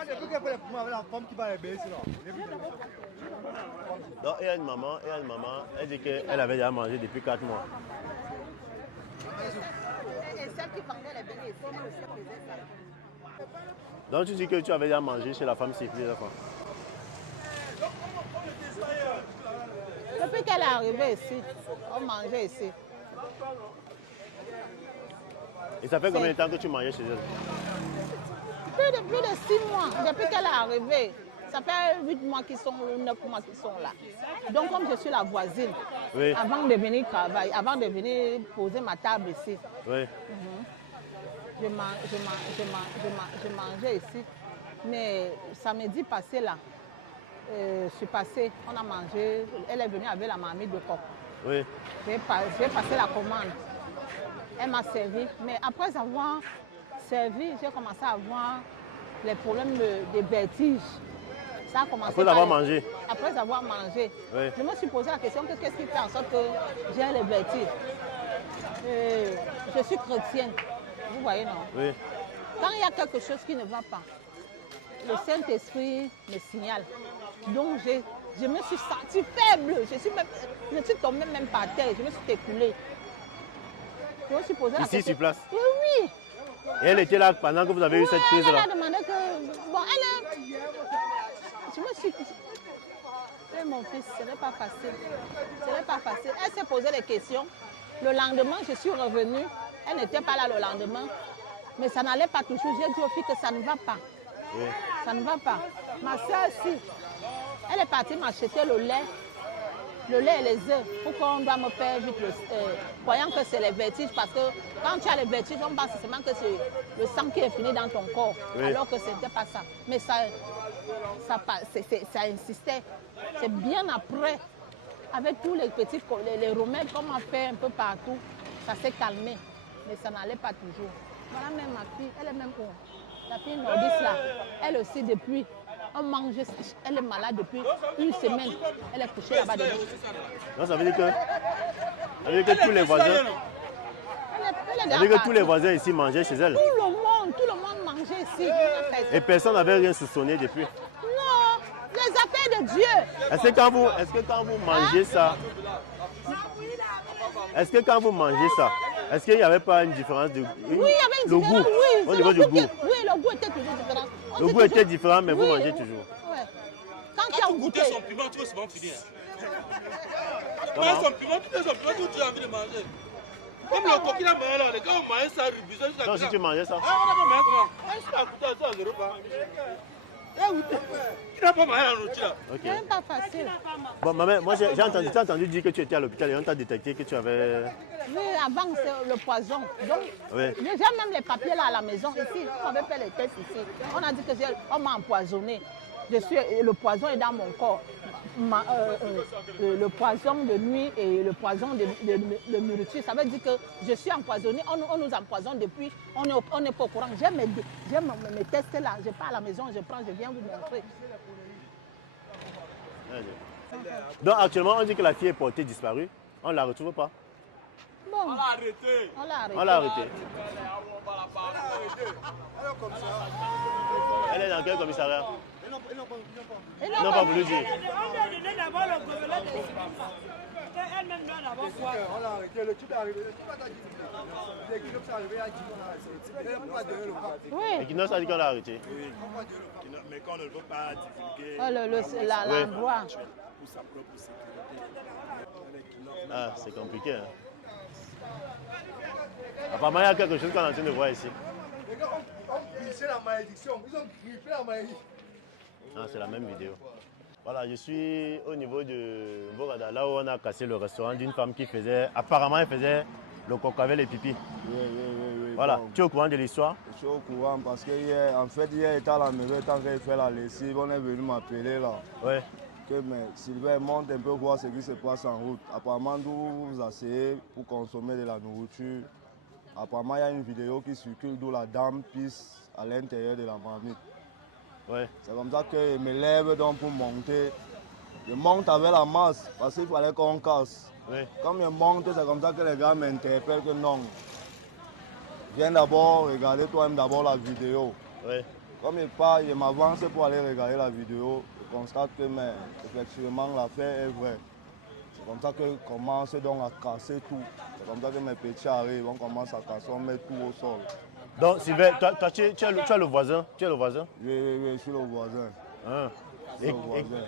Moi, j'ai vu qu'elle fait les poumons avec la femme qui va les baisser là. Donc, il y a une maman, elle dit qu'elle avait déjà mangé depuis 4 mois. Et celle qui vendait les beignets, c'est le chef faisait ça. Donc, tu dis que tu avais déjà mangé chez la femme plusieurs fois. Depuis qu'elle est arrivée ici, on mangeait ici. Et ça fait combien de temps que tu mangeais chez elle? Plus de 6 mois, depuis qu'elle est arrivée. Ça fait 8 mois qu'ils sont, 9 mois qu'ils sont là. Donc comme je suis la voisine, Oui. avant de venir travailler, avant de venir poser ma table ici, Oui. je mangeais ici. Mais samedi passé là, je suis passée, on a mangé, elle est venue avec la marmite de coq. Oui. J'ai passé la commande. Elle m'a servi, mais après avoir servi, j'ai commencé à avoir les problèmes de vertige. Ça a commencé Après avoir mangé. Après avoir mangé. Oui. Je me suis posé la question, qu'est-ce qui fait en sorte que j'ai les vertiges? Je suis chrétienne, vous voyez non? Oui. Quand il y a quelque chose qui ne va pas, le Saint-Esprit me signale. Donc je me suis sentie faible, je suis tombée même par terre, je me suis écoulée. Je me suis posé la question. Ici sur place? Oui, oui. Et elle était là pendant que vous avez eu cette crise-là? Elle a demandé que... Bon, je me suis... Mon fils, ce n'est pas facile. Ce n'est pas facile. Elle s'est posé des questions. Le lendemain, je suis revenue. Elle n'était pas là le lendemain. Mais ça n'allait pas toujours. J'ai dit aux filles que ça ne va pas. Oui. Ça ne va pas. Ma soeur, si. Elle est partie m'acheter le lait et les œufs pour qu'on doit me faire vite, croyant que c'est les vertiges. Parce que quand tu as les vertiges, on pense seulement que c'est le sang qui est fini dans ton corps. Oui. Alors que ce n'était pas ça. Mais ça insistait. C'est bien après, avec tous les petits les remèdes qu'on m'a fait un peu partout, ça s'est calmé. Mais ça n'allait pas toujours. Voilà même ma fille, elle est même où? La fille nordiste là, elle aussi depuis. On mange, elle est malade depuis une semaine. Elle est couchée là-bas dedans. Non, ça veut dire que tous les voisins. Ça veut dire que tous les voisins ici mangeaient chez elle. Tout le monde mangeait ici. Et personne n'avait rien soupçonné depuis. Non, les affaires de Dieu. Est-ce que quand vous mangez ça, est-ce qu'il n'y avait pas une différence de oui, il y avait une différence. Goût, oui, au niveau du goût. Oui, le goût était toujours différent. Le goût était différent, mais vous mangez toujours. Ouais. Quand tu as goûté son piment, tu veux souvent finir. Son piment, tu as envie de manger. Comme le coquille à manger là, les gars ont mangé ça, rubisé jusqu'à Non, si tu mangeais ça. Ah, on a pas mangé comment? Ça a coûté à 0 pas. Tu n'as pas mangé la nourriture. Ok. c'est même pas facile. Bon, maman, moi j'ai entendu dire que tu étais à l'hôpital et on t'a détecté que tu avais... Oui, avant c'est le poison. Donc, Oui. j'ai même les papiers là à la maison. Ici, on avait fait les tests ici. On a dit que on m'a empoisonné. Le poison est dans mon corps. Le poison de nuit et le poison de nourriture, ça veut dire que je suis empoisonnée. On nous empoisonne depuis, on n'est pas au courant. J'ai mes tests là, je pars à la maison, je prends, je viens vous montrer. Donc actuellement, on dit que la fille est portée disparue. On ne la retrouve pas. Bon, On l'a arrêté. On l'a arrêtée. Elle est dans quel commissariat? Ils n'ont pas voulu dire. On lui a donné d'abord le gouverneur de Sibimba. Elle-même doit d'abord voir. On l'a arrêté, le type est arrivé. Le type a dit que c'est arrivé à 10 ans. On a donné le pas. oui. Et qui nous a dit qu'on l'a arrêté. Mais qu'on ne veut pas divulguer L'endroit. pour sa propre sécurité. Ah, c'est compliqué. Hein. Apparemment, il y a quelque chose qu'on est en train de voir ici. Les gars ont glissé la malédiction. Ils ont griffé la malédiction. Ah, c'est la même vidéo. Voilà, je suis au niveau de Bogada, là où on a cassé le restaurant d'une femme qui faisait, apparemment elle faisait le coq avec les pipis. Oui. Voilà, Bon, tu es au courant de l'histoire? je suis au courant parce que hier, en fait, hier était à la maison, tant qu'elle fait la lessive, on est venu m'appeler là. Oui. Que mais Sylvain monte un peu voir ce qui se passe en route. Apparemment, d'où vous asseyez pour consommer de la nourriture. Apparemment, il y a une vidéo qui circule d'où la dame pisse à l'intérieur de la marmite. Ouais. C'est comme ça que je me lève donc pour monter. Je monte avec la masse parce qu'il fallait qu'on casse. Oui. Comme je monte, c'est comme ça que les gars m'interpellent que non. Viens d'abord regarder toi-même d'abord la vidéo. Oui. Comme il part, il m'avance pour aller regarder la vidéo. Je constate que mais, effectivement l'affaire est vraie. C'est comme ça que commence donc à casser tout. C'est comme ça que mes petits arrivent, on commence à casser, on met tout au sol. Donc Sylvain, toi, tu es le voisin? Tu es le voisin? Oui, je suis le voisin. Hein. Je suis le voisin.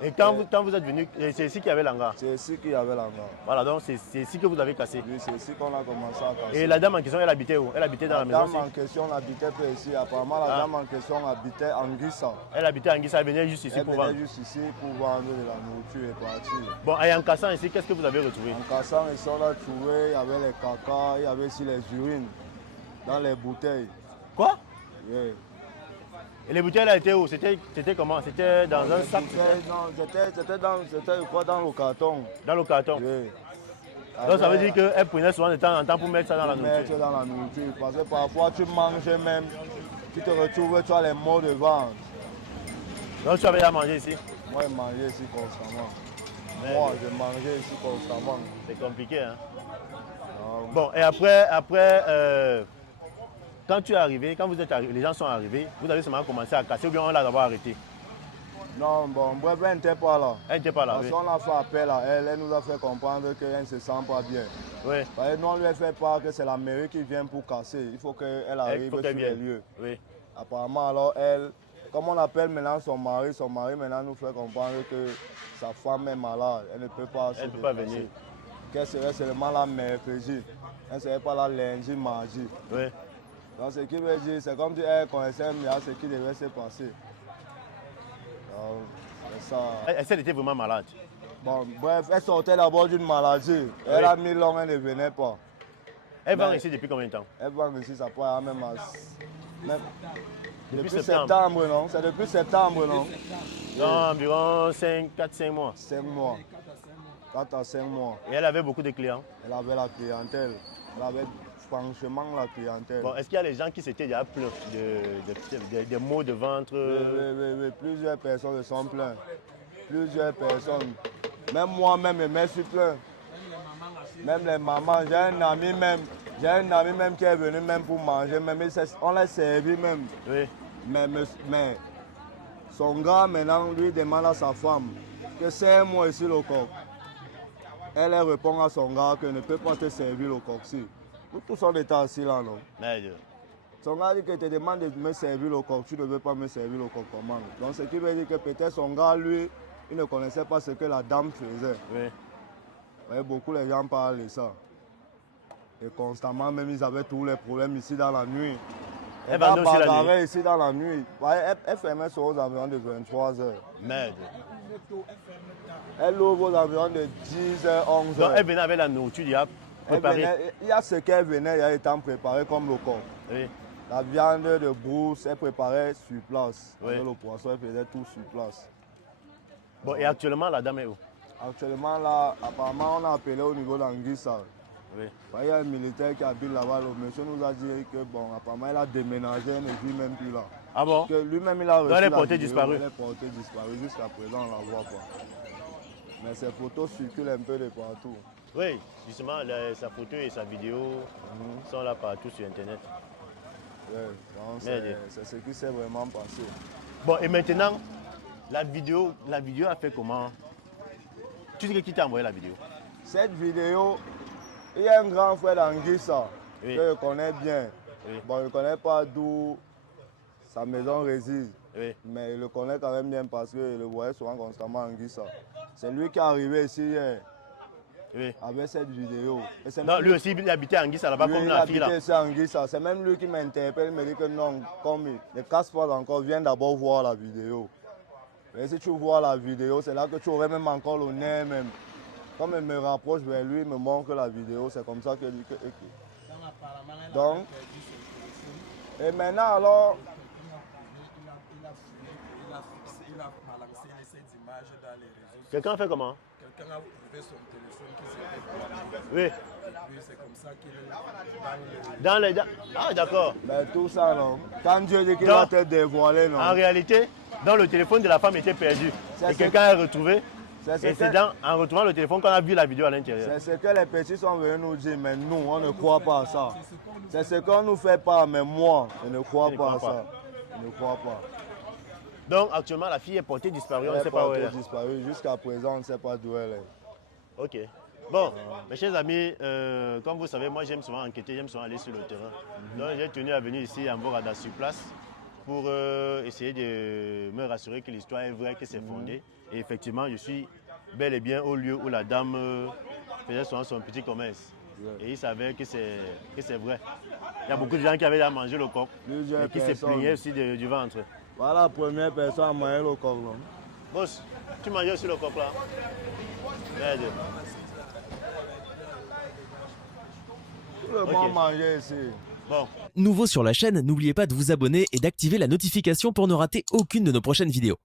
Et quand vous êtes venu, c'est ici qu'il y avait l'hangar? C'est ici qu'il y avait l'hangar. Voilà, donc c'est ici que vous avez cassé. Oui, c'est ici qu'on a commencé à casser. Et la dame en question, elle habitait où? Elle habitait dans la maison aussi? La dame en question n'habitait pas ici. Apparemment, la dame en question habitait en Guissa. Elle habitait en Guissa, elle venait juste ici pour vendre? Elle venait juste ici pour vendre de la nourriture et partir. Bon, et en cassant ici, qu'est-ce que vous avez retrouvé? En cassant ici, on a trouvé, il y avait les caca, il y avait aussi les urines dans les bouteilles. Quoi? Oui. Et les bouteilles là étaient où? C'était comment? C'était dans un sac? Non, c'était quoi dans le carton. Dans le carton? Oui. Donc ça veut dire qu'elle prenait souvent de temps en temps pour mettre ça dans la nourriture? Mettre dans la nourriture, parce que parfois tu manges même, tu te retrouves, tu as les mots de ventre. Donc tu avais à manger ici? Moi, je mangeais ici constamment. Mais Moi, je mangeais ici constamment. c'est compliqué, hein? Non. Bon, et après quand tu es arrivé, quand vous êtes arrivé, les gens sont arrivés, vous avez seulement commencé à casser ou bien on l'a d'abord arrêté? Non, bon, bref, elle n'était pas là. Elle n'était pas là, Parce oui. qu'on a fait appel à elle, elle nous a fait comprendre qu'elle ne se sent pas bien. Oui. Parce que nous, on lui a fait part que c'est la mairie qui vient pour casser. Il faut qu'elle arrive sur les lieux. Oui. Apparemment, alors, elle, comme on appelle maintenant son mari maintenant nous fait comprendre que sa femme est malade. Elle ne peut pas se Elle ne peut pas déplacer. venir. Qu'elle serait seulement là mercredi. Elle ne serait pas là lundi, mardi. Oui. Donc, ce qui veut dire, c'est comme si elle connaissait bien ce qui devait se passer. Donc, c'est ça. Elle était vraiment malade. Bon, bref, elle sortait d'abord d'une maladie. Elle a mis long, elle ne venait pas. Elle va ici depuis combien de temps? Elle va ici, ça peut avoir même Depuis depuis septembre. septembre, non? C'est depuis septembre, non? Non, environ 4-5 mois. 5 mois. 4 à 5 mois. Et elle avait beaucoup de clients. Elle avait la clientèle. Elle avait franchement la clientèle. Bon, est-ce qu'il y a des gens qui s'étaient déjà plaints de maux de ventre? Oui. Plusieurs personnes se sont plaintes. Plusieurs personnes. Même moi-même, je me suis plaint. Même les mamans. J'ai un ami même qui est venu même pour manger. Même, on l'a servi même. Oui. Mais son gars maintenant lui demande à sa femme que c'est moi ici le coq. Elle répond à son gars qu'elle ne peut pas te servir le coq-ci. Nous tous on était assis là, non? Merde. Son gars dit que te demande de me servir le coq, tu ne veux pas me servir le coq comment? Donc ce qui veut dire que peut-être son gars, lui, il ne connaissait pas ce que la dame faisait. Oui. Ouais, beaucoup les gens parlent de ça. Et constamment, même ils avaient tous les problèmes ici dans la nuit. Elle vendait aussi la nuit. Ici dans la nuit. Ouais, elle fermait sur aux environs de 23 heures. Merde. Elle ouvre aux environs de 10 h, 11 Donc h. elle venait avec la nourriture déjà préparée. Il y a ce qu'elle venait, il y a étant préparé comme le corps. Oui. La viande de brousse, elle préparait sur place. Oui. Avec le poisson, elle faisait tout sur place. Bon, et actuellement, la dame est où? Actuellement, là, apparemment, on a appelé au niveau d'Anguissa. Oui. Il y a un militaire qui habite là-bas. Le monsieur nous a dit que, bon, apparemment, il a déménagé, il ne vit même plus là. Ah bon? Que lui-même, il a reçu. Donc elle est la portée vidéo, disparue. Elle est portée disparue. Jusqu'à présent, on ne la voit pas. Mais ces photos circulent un peu de partout. Oui, justement, sa photo et sa vidéo sont là partout sur Internet. Ouais, donc Merde. c'est ce qui s'est vraiment passé. Bon, et maintenant, la vidéo a fait comment? Tu sais qui t'a envoyé la vidéo? Cette vidéo, il y a un grand frère d'Anguissa Oui. que je connais bien. Oui. Bon, je ne connais pas d'où sa maison réside, Oui. mais je le connais quand même bien parce que je le voyais souvent constamment à Anguissa. C'est lui qui est arrivé ici hier Oui. avec cette vidéo. Et c'est Non, même lui aussi, il habitait à Anguissa là-bas comme la fille il là. habitait ici à Anguissa. C'est même lui qui m'interpelle, il me dit que non, comme il ne casse pas encore, viens d'abord voir la vidéo. Et si tu vois la vidéo, c'est là que tu aurais même encore le nez même. Comme il me rapproche vers lui, il me montre la vidéo, c'est comme ça que lui... Donc, et maintenant alors... Il a balancé ces images dans les réseaux. Quelqu'un a fait comment? Quelqu'un a trouvé son téléphone qui s'était Oui. Et puis c'est comme ça qu'il est dans les... Ah, d'accord. Mais tout ça, non. Quand Dieu dit qu'il Donc, va te dévoiler, non. En réalité, dans le téléphone de la femme était perdu. C'est Et quelqu'un a retrouvé. Et c'est en retrouvant le téléphone qu'on a vu la vidéo à l'intérieur. C'est ce que les petits sont venus nous dire, mais nous, on ne croit pas à ça. C'est ce qu'on nous fait pas, mais moi, je ne crois pas à ça. Je ne crois pas. Donc actuellement, la fille est portée disparue, on ne sait pas où elle est. Disparue. Jusqu'à présent, on ne sait pas d'où elle est. Ok. Bon, mes chers amis, comme vous savez, moi j'aime souvent enquêter, j'aime souvent aller sur le terrain. Donc j'ai tenu à venir ici à Mborada sur place pour essayer de me rassurer que l'histoire est vraie, que c'est fondé. Et effectivement, je suis bel et bien au lieu où la dame faisait son petit commerce. Et il savait que c'est vrai. Il y a beaucoup de gens qui avaient déjà mangé le coq et qui se plaignaient aussi du ventre. Voilà la première personne à manger le coq. Boss, tu mangeais aussi le coq là? Merde. Tout le monde mangeait ici. Bon. Nouveau sur la chaîne, n'oubliez pas de vous abonner et d'activer la notification pour ne rater aucune de nos prochaines vidéos.